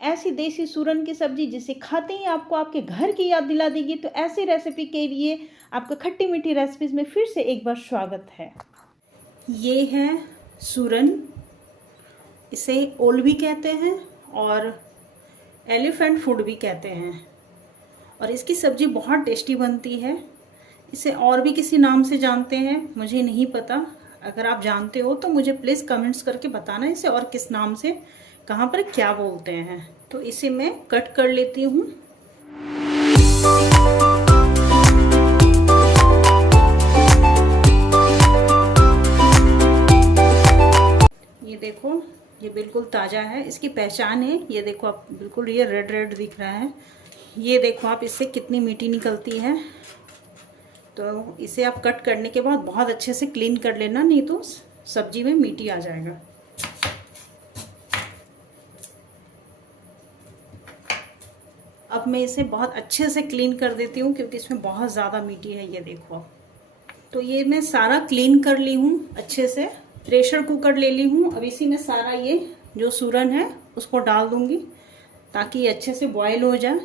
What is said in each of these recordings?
ऐसी देसी सूरन की सब्जी जिसे खाते ही आपको आपके घर की याद दिला देगी। तो ऐसी रेसिपी के लिए आपका खट्टी मीठी रेसिपीज में फिर से एक बार स्वागत है। ये है सूरन, इसे ओल भी कहते हैं और एलिफेंट फूड भी कहते हैं और इसकी सब्जी बहुत टेस्टी बनती है। इसे और भी किसी नाम से जानते हैं, मुझे नहीं पता। अगर आप जानते हो तो मुझे प्लीज़ कमेंट्स करके बताना इसे और किस नाम से, कहाँ पर क्या बोलते हैं। तो इसे मैं कट कर लेती हूँ। ये देखो, ये बिल्कुल ताज़ा है, इसकी पहचान है। ये देखो आप, बिल्कुल ये रेड रेड दिख रहा है। ये देखो आप, इससे कितनी मीठी निकलती है। तो इसे आप कट करने के बाद बहुत अच्छे से क्लीन कर लेना, नहीं तो सब्जी में मीठी आ जाएगा। अब मैं इसे बहुत अच्छे से क्लीन कर देती हूँ क्योंकि इसमें बहुत ज़्यादा मीठी है। ये देखो आप, तो ये मैं सारा क्लीन कर ली हूँ अच्छे से। प्रेशर कुकर ले ली हूँ। अब इसी में सारा ये जो सूरन है उसको डाल दूँगी ताकि ये अच्छे से बॉयल हो जाए।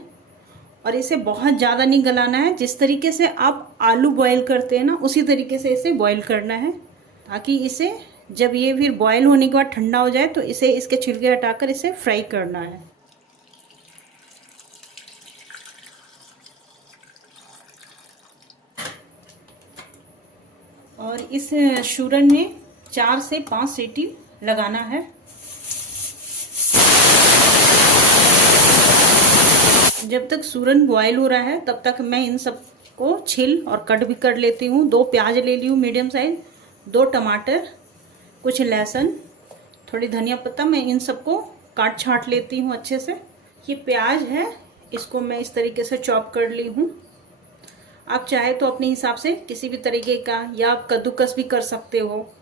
और इसे बहुत ज़्यादा नहीं गलाना है, जिस तरीके से आप आलू बॉयल करते हैं ना उसी तरीके से इसे बॉयल करना है, ताकि इसे जब ये फिर बॉयल होने के बाद ठंडा हो जाए तो इसे इसके छिलके हटाकर इसे फ्राई करना है। और इस सूरन में 4 से 5 सीटी लगाना है। जब तक सूरन बॉयल हो रहा है तब तक मैं इन सब को छिल और कट भी कर लेती हूँ। 2 प्याज ले ली हूँ मीडियम साइज, 2 टमाटर, कुछ लहसुन, थोड़ी धनिया पत्ता। मैं इन सबको काट छाँट लेती हूँ अच्छे से। ये प्याज है, इसको मैं इस तरीके से चॉप कर ली हूँ। आप चाहे तो अपने हिसाब से किसी भी तरीके का या कद्दूकस भी कर सकते हो,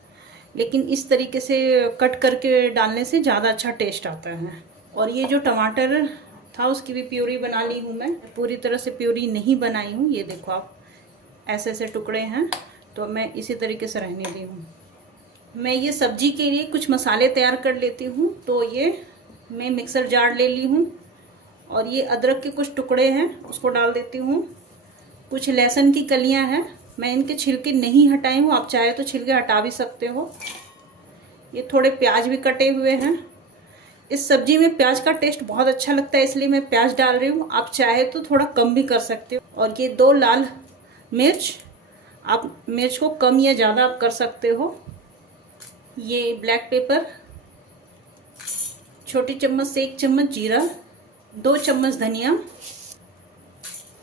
लेकिन इस तरीके से कट करके डालने से ज़्यादा अच्छा टेस्ट आता है। और ये जो टमाटर था उसकी भी प्यूरी बना ली हूँ मैं। पूरी तरह से प्यूरी नहीं बनाई हूँ। ये देखो आप, ऐसे ऐसे टुकड़े हैं, तो मैं इसी तरीके से रहने दी हूँ। मैं ये सब्जी के लिए कुछ मसाले तैयार कर लेती हूँ। तो ये मैं मिक्सर जार ले ली हूँ और ये अदरक के कुछ टुकड़े हैं उसको डाल देती हूँ। कुछ लहसुन की कलियां हैं, मैं इनके छिलके नहीं हटाई हूँ, आप चाहे तो छिलके हटा भी सकते हो। ये थोड़े प्याज भी कटे हुए हैं। इस सब्जी में प्याज का टेस्ट बहुत अच्छा लगता है, इसलिए मैं प्याज डाल रही हूँ। आप चाहे तो थोड़ा कम भी कर सकते हो। और ये 2 लाल मिर्च, आप मिर्च को कम या ज़्यादा आप कर सकते हो। ये ब्लैक पेपर, छोटी चम्मच से 1 चम्मच जीरा, 2 चम्मच धनिया।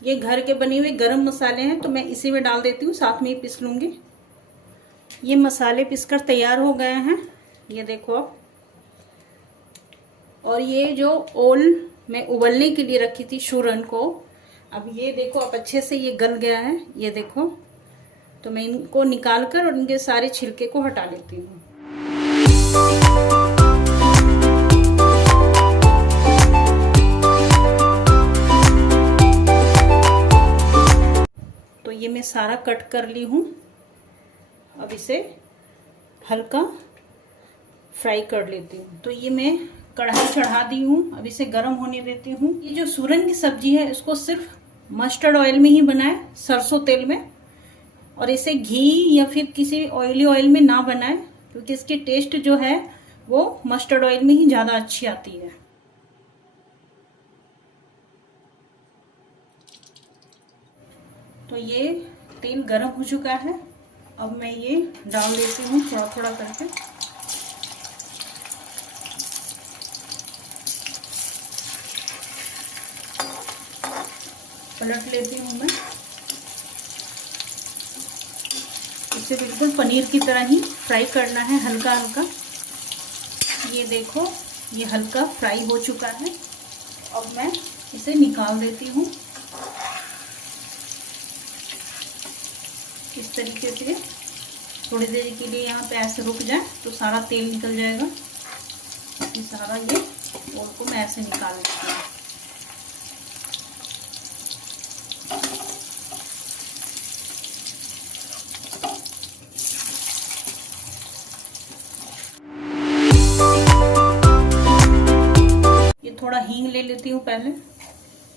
ये घर के बने हुए गरम मसाले हैं तो मैं इसी में डाल देती हूँ, साथ में ही पीस लूँगी। ये मसाले पीसकर तैयार हो गए हैं, ये देखो आप। और ये जो ओल मैं उबलने के लिए रखी थी सूरन को, अब ये देखो आप, अच्छे से ये गल गया है, ये देखो। तो मैं इनको निकाल कर और इनके सारे छिलके को हटा लेती हूँ। तो ये मैं सारा कट कर ली हूँ। अब इसे हल्का फ्राई कर लेती हूँ। तो ये मैं कढ़ाई चढ़ा दी हूँ, अब इसे गर्म होने देती हूँ। ये जो सूरन की सब्जी है इसको सिर्फ मस्टर्ड ऑयल में ही बनाएं, सरसों तेल में। और इसे घी या फिर किसी ऑयली ऑयल में ना बनाएं, क्योंकि इसकी टेस्ट जो है वो मस्टर्ड ऑयल में ही ज़्यादा अच्छी आती है। तो ये तेल गर्म हो चुका है, अब मैं ये डाल देती हूँ थोड़ा थोड़ा करके। पलट लेती हूँ मैं। इसे बिल्कुल पनीर की तरह ही फ्राई करना है, हल्का हल्का। ये देखो, ये हल्का फ्राई हो चुका है। अब मैं इसे निकाल देती हूँ। इस तरीके से थोड़ी देर के लिए यहाँ पे ऐसे रुक जाए तो सारा तेल निकल जाएगा। ये सारा ये ओल को मैं ऐसे निकाल लेती हूँ। ये थोड़ा हींग ले लेती हूँ पहले,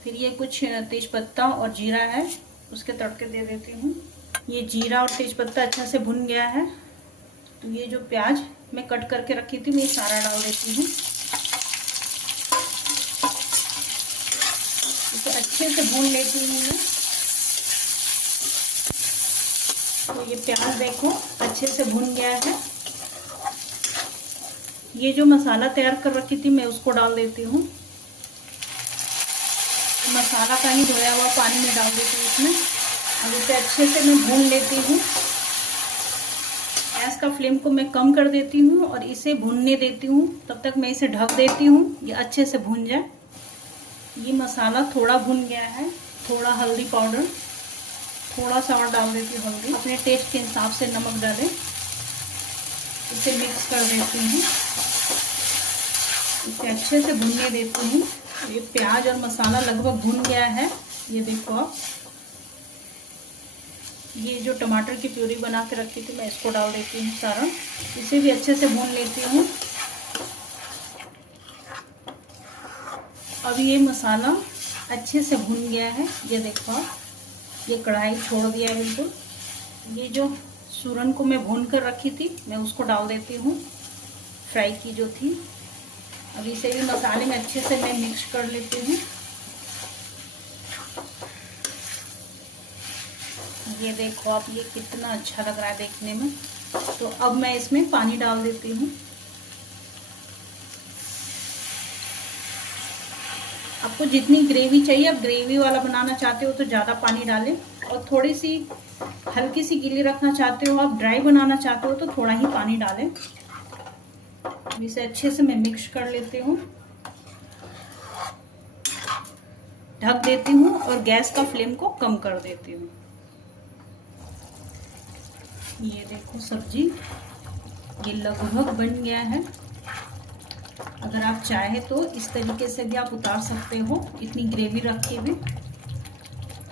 फिर ये कुछ तेजपत्ता और जीरा है उसके तड़के दे देती हूँ। ये जीरा और तेजपत्ता अच्छा से भुन गया है, तो ये जो प्याज मैं कट करके रखी थी मैं सारा डाल देती हूँ। इसे अच्छे से भून लेती हूँ मैं। तो ये प्याज देखो अच्छे से भुन गया है। ये जो मसाला तैयार कर रखी थी मैं उसको डाल देती हूँ। मसाला का ही धोया हुआ पानी में डाल देती हूँ इसमें। अब इसे अच्छे से मैं भून लेती हूँ। गैस का फ्लेम को मैं कम कर देती हूँ और इसे भूनने देती हूँ। तब तक मैं इसे ढक देती हूँ, ये अच्छे से भून जाए। ये मसाला थोड़ा भुन गया है। थोड़ा हल्दी पाउडर, थोड़ा सा और डाल देती हूँ हल्दी, अपने टेस्ट के हिसाब से नमक डालें। इसे मिक्स कर देती हूँ, इसे अच्छे से भुनने देती हूँ। ये प्याज और मसाला लगभग भुन गया है, ये देखो आप। ये जो टमाटर की प्यूरी बना के रखी थी मैं इसको डाल देती हूँ सारा, इसे भी अच्छे से भून लेती हूँ। अब ये मसाला अच्छे से भुन गया है, ये देखो आप। ये कढ़ाई छोड़ दिया है बिल्कुल। ये जो सूरन को मैं भून कर रखी थी मैं उसको डाल देती हूँ, फ्राई की जो थी। अब इसे भी मसाले में अच्छे से मैं मिक्स कर लेती हूँ। ये देखो आप, ये कितना अच्छा लग रहा है देखने में। तो अब मैं इसमें पानी डाल देती हूँ। आपको जितनी ग्रेवी चाहिए, आप ग्रेवी वाला बनाना चाहते हो तो ज़्यादा पानी डालें, और थोड़ी सी हल्की सी गीली रखना चाहते हो, आप ड्राई बनाना चाहते हो तो थोड़ा ही पानी डालें। इसे अच्छे से मैं मिक्स कर लेती हूँ, ढक देती हूँ और गैस का फ्लेम को कम कर देती हूँ। ये देखो सब्जी ये लगभग बन गया है। अगर आप चाहे तो इस तरीके से भी आप उतार सकते हो, इतनी ग्रेवी रख के भी,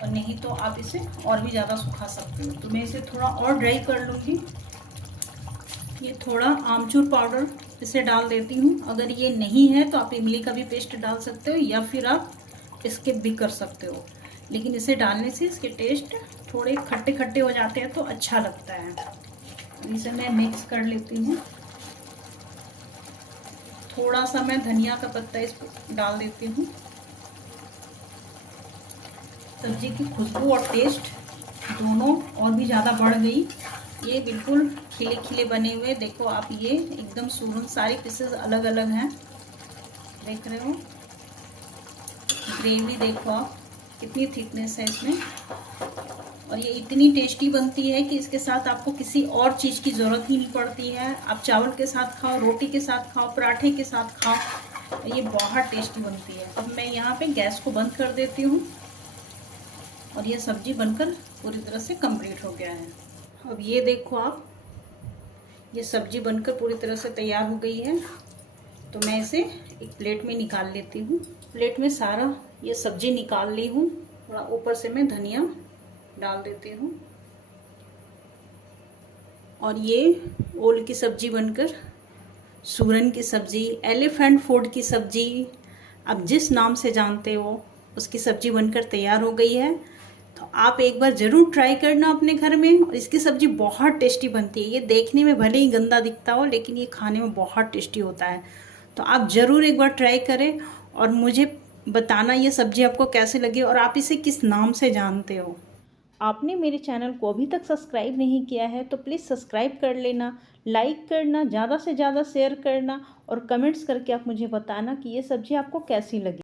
और नहीं तो आप इसे और भी ज़्यादा सुखा सकते हो। तो मैं इसे थोड़ा और ड्राई कर लूँगी। ये थोड़ा आमचूर पाउडर इसे डाल देती हूँ। अगर ये नहीं है तो आप इमली का भी पेस्ट डाल सकते हो, या फिर आप स्किप भी कर सकते हो। लेकिन इसे डालने से इसके टेस्ट थोड़े खट्टे खट्टे हो जाते हैं तो अच्छा लगता है। इसे मैं मिक्स कर लेती हूँ। थोड़ा सा मैं धनिया का पत्ता इस पर डाल देती हूँ। सब्जी की खुशबू और टेस्ट दोनों और भी ज़्यादा बढ़ गई। ये बिल्कुल खिले खिले बने हुए, देखो आप, ये एकदम सूरन, सारे पीसेस अलग अलग हैं, देख रहे हो। ग्रेवी देखो आप, कितनी थिकनेस है इसमें, और ये इतनी टेस्टी बनती है कि इसके साथ आपको किसी और चीज़ की ज़रूरत ही नहीं पड़ती है। आप चावल के साथ खाओ, रोटी के साथ खाओ, पराठे के साथ खाओ, ये बहुत टेस्टी बनती है। अब मैं यहाँ पे गैस को बंद कर देती हूँ और ये सब्जी बनकर पूरी तरह से कंप्लीट हो गया है। अब ये देखो आप, ये सब्जी बनकर पूरी तरह से तैयार हो गई है। तो मैं इसे एक प्लेट में निकाल लेती हूँ। प्लेट में सारा ये सब्जी निकाल ली हूँ। थोड़ा ऊपर से मैं धनिया डाल देती हूँ, और ये ओल की सब्जी बनकर, सूरन की सब्जी, एलिफेंट फूड की सब्जी, आप जिस नाम से जानते हो उसकी सब्जी बनकर तैयार हो गई है। तो आप एक बार ज़रूर ट्राई करना अपने घर में, और इसकी सब्जी बहुत टेस्टी बनती है। ये देखने में भले ही गंदा दिखता हो, लेकिन ये खाने में बहुत टेस्टी होता है। तो आप ज़रूर एक बार ट्राई करें और मुझे बताना ये सब्जी आपको कैसे लगी और आप इसे किस नाम से जानते हो। आपने मेरे चैनल को अभी तक सब्सक्राइब नहीं किया है तो प्लीज़ सब्सक्राइब कर लेना, लाइक करना, ज़्यादा से ज़्यादा शेयर करना, और कमेंट्स करके आप मुझे बताना कि ये सब्ज़ी आपको कैसी लगी।